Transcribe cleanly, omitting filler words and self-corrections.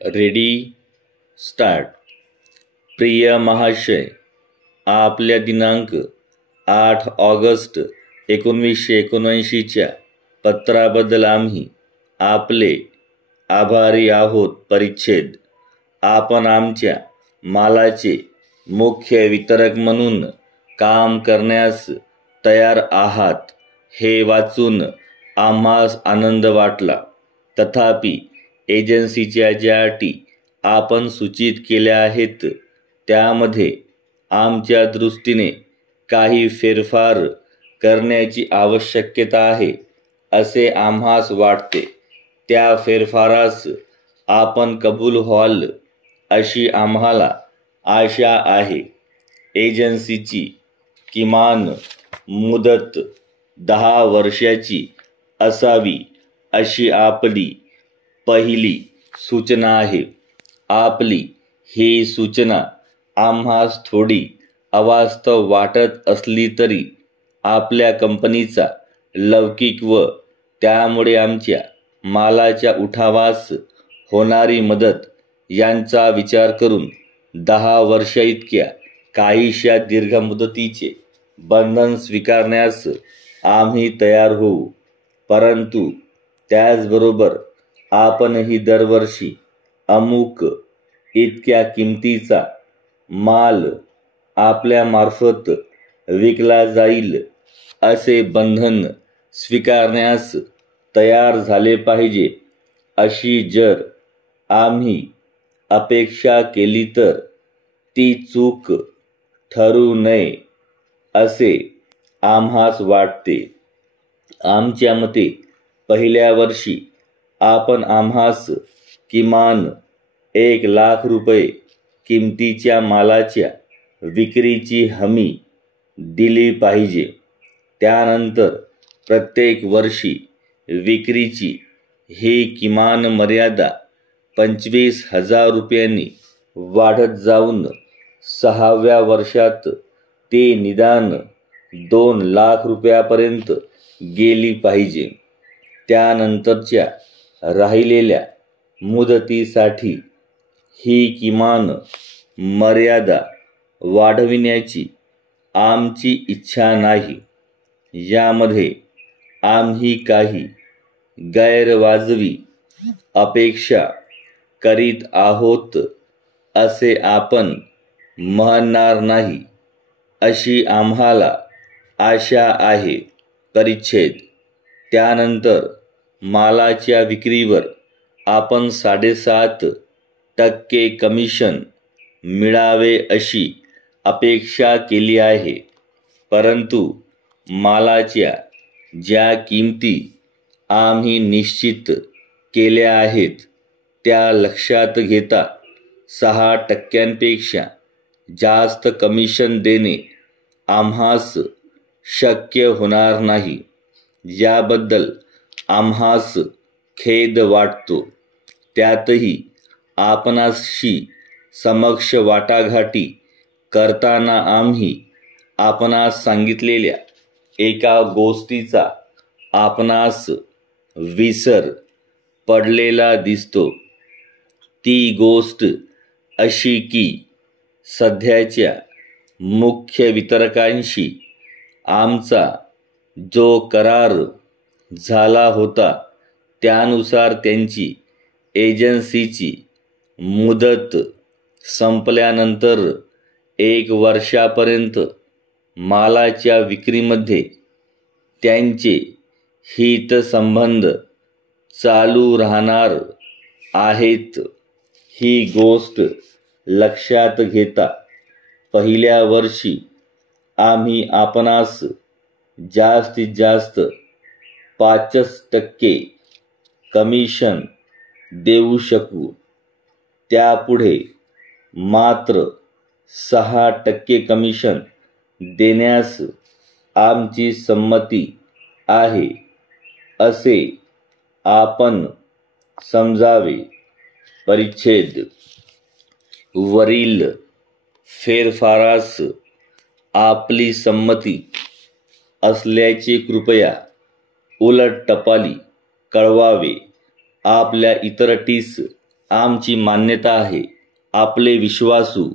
Ready start. प्रिय महाशय, आपल्या दिनांक 8 ऑगस्ट 1979च्या पत्राबद्दल आम्ही आपले आभारी आहोत। परिच्छेद: आपण आमच्या मालाचे मुख्य वितरक म्हणून काम करण्यास तयार आहात हे वाचून आम्हास आनंद वाटला। तथापि एजन्सीच्या ज्या अटी आपण सूचित केल्या आहेत त्यामध्ये आमच्या दृष्टीने काही फेरफार करण्याची आवश्यकता आहे असे आम्हास वाटते। त्या फेरफारास आपण कबूल व्हाल अशी आम्हाला आशा आहे। एजन्सीची किमान मुदत 10 वर्षाची असावी अशी आपली पहिली सूचना आहे। आपली ही सूचना आम्हास थोडी अवास्तव वाटत असली तरी आपल्या कंपनीचा लौकिक व त्यामुळे आमच्या मालाच्या उठावास होणारी मदत यांचा विचार करून 10 वर्षाइतक्या काहीशा दीर्घ मुदतीचे बंधन स्वीकारण्यास आम्ही तयार होऊ। परंतु त्याचबरोबर आपणही दरवर्षी अमुक इतक्या किमतीचा माल आपल्या मार्फत विकला जाईल असे बंधन स्वीकारण्यास तयार झाले पाहिजे। अशी जर आम्ही अपेक्षा केली तर ती चूक ठरू नये असे आम्हास वाटते। आमच्या मते पहिल्या वर्षी आपण आम्हास किमान 1 लाख रुपये किमतीच्या मालाच्या विक्रीची हमी दिली पाहिजे। त्यानंतर प्रत्येक वर्षी विक्रीची ही किमान मर्यादा 25,000 रुपयांनी वाढत जाऊन 6व्या वर्षात ते निदान 2 लाख रुपयापर्यंत गेली पाहिजे। त्यानंतरच्या राहिलेल्या मुदतीसाठी ही किमान मर्यादा वाढविण्याची आमची इच्छा नाही। यामध्ये आम्ही काही गैरवाजवी अपेक्षा करीत आहोत असे आपण म्हणणार नाही अशी आम्हाला आशा आहे। परिच्छेद: त्यानंतर मालाच्या विक्रीवर आपण 7.5% कमिशन मिळावे अशी अपेक्षा केली आहे। परंतु मालाच्या ज्या किमती आम्ही निश्चित केल्या आहेत त्या लक्षात घेता 6%पेक्षा जास्त कमिशन देणे आम्हास शक्य होणार नाही। याबद्दल आम्हास खेद वाटतो। त्यातही आपणाशी समक्ष वाटाघाटी करताना आम्ही आपणास सांगितलेल्या एका गोष्टीचा आपणास विसर पडलेला दिसतो। ती गोष्ट अशी की सध्याच्या मुख्य वितरकांशी आमचा जो करार झाला होता त्यानुसार त्यांची एजन्सीची मुदत संपल्यानंतर 1 वर्षापर्यंत मालाच्या विक्रीमध्ये त्यांचे हितसंबंध चालू राहणार आहेत। ही गोष्ट लक्षात घेता पहिल्या वर्षी आम्ही आपणास जास्तीत जास्त 5% कमिशन देऊ शकू। त्यापुढे मात्र 6% कमिशन देण्यास आमची संमती आहे असे आपण समजावे। परिच्छेद: वरील फेरफारास आपली संमती असल्याचे कृपया उलट टपाली कळवावे। आपल्या इतर अटीस आमची मान्यता आहे. आपले विश्वासू